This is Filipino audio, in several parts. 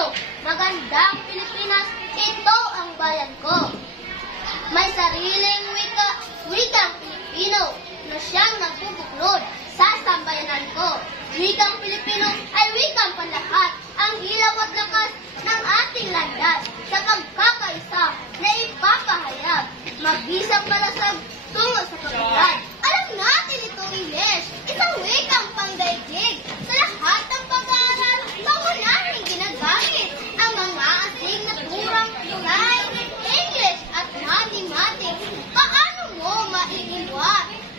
Pilipino. Magandang Pilipinas, ito ang bayan ko. May sariling wikang Pilipino na siyang nagbubuklod sa sambayanan ko. Wikang Pilipino ay wikang panlahat, ang ilaw at lakas ng ating landas sa pagkakaisa na ipapahayag. Magbisang malasag tungo sa kapitan. Alam natin itong Ingles, isang wikang pangdaigdig. Sa lahat ng pag-aaral, pangunahing ginagamit ang mga asignaturang Science, English at Mathematics. Paano mo maiiwa?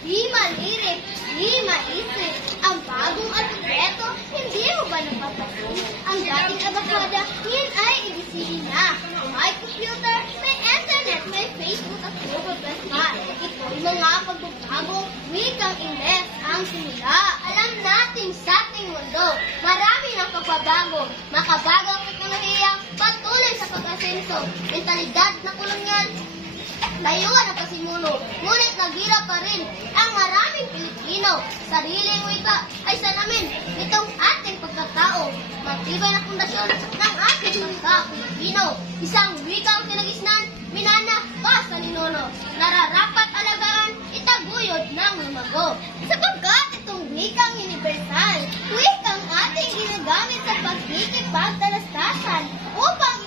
Di malirip, di maisip. Ang bagong alfabeto, hindi mo ba napapansin? Ang dating abakada, yun ay ibisihin na. May computer, may internet, may Facebook at Google Plus na. Ito'y mga pagbabagong wikang Ingles ang simula. Alam natin sa ating mundo, marami ng pagbabago. Makabagang teknolohiya, patuloy sa pag-asenso. Mentalidad na kolonyal, layuan ang pasimuno, ngunit naghirap pa rin ang maraming Pilipino. Sariling wika ay salamin nitong ating pagkatao. Matibay na pundasyon ng ating pagka-Pilipino. Isang wikang kinagisnan, minana pa sa ninuno. Nararapat alagaan, itaguyod ng lumago. Sapagkat itong wikang universal, wikang ating ginagamit sa pagkikipagtalastasan upang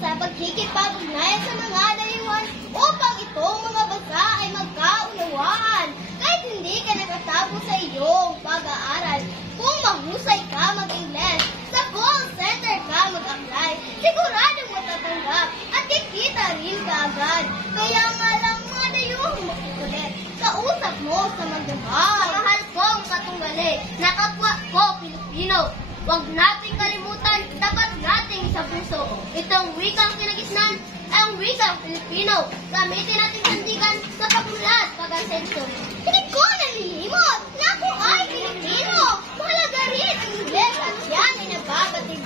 sa pagkikipag-ugnayan sa mga dayuhan upang itong mga bansa ay magkaunawaan. Kahit hindi ka nakatapos sa iyong pag-aaral, kung mahusay ka mag-Ingles, sa call center ka mag-apply, siguradong matatanggap at kikita rin ka agad. Kaya nga lang mga dayuhang makikulit, kausap mo sa magdamag. Mahal kong katunggali, nakapwa ko Pilipino. Huwag nating kalimutan, dapat nating sa puso. Itong wikang kinagisnan, ang wikang Pilipino. Gamitin nating sandigan sa pag-ulat, pag-asenso. Hindi ko nalilimot na ako ay Pilipino. Mahalaga rin ang Ingles at yan ay nababatid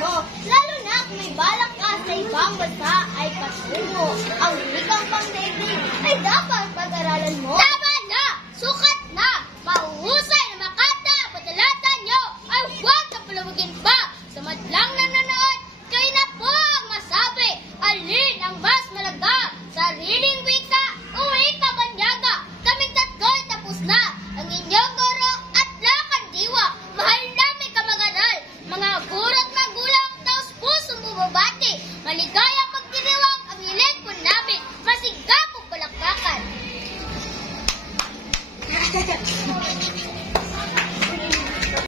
mo. Lalo na kung may balak ka sa ibang bansa ay patungo. Ang wikang pangdaigdig ay dapat pag-aralan mo. Tama na! Sukat na! Mahuhusay na makata! Padalatan nyo ay huwag na palawagin pa sa madlang na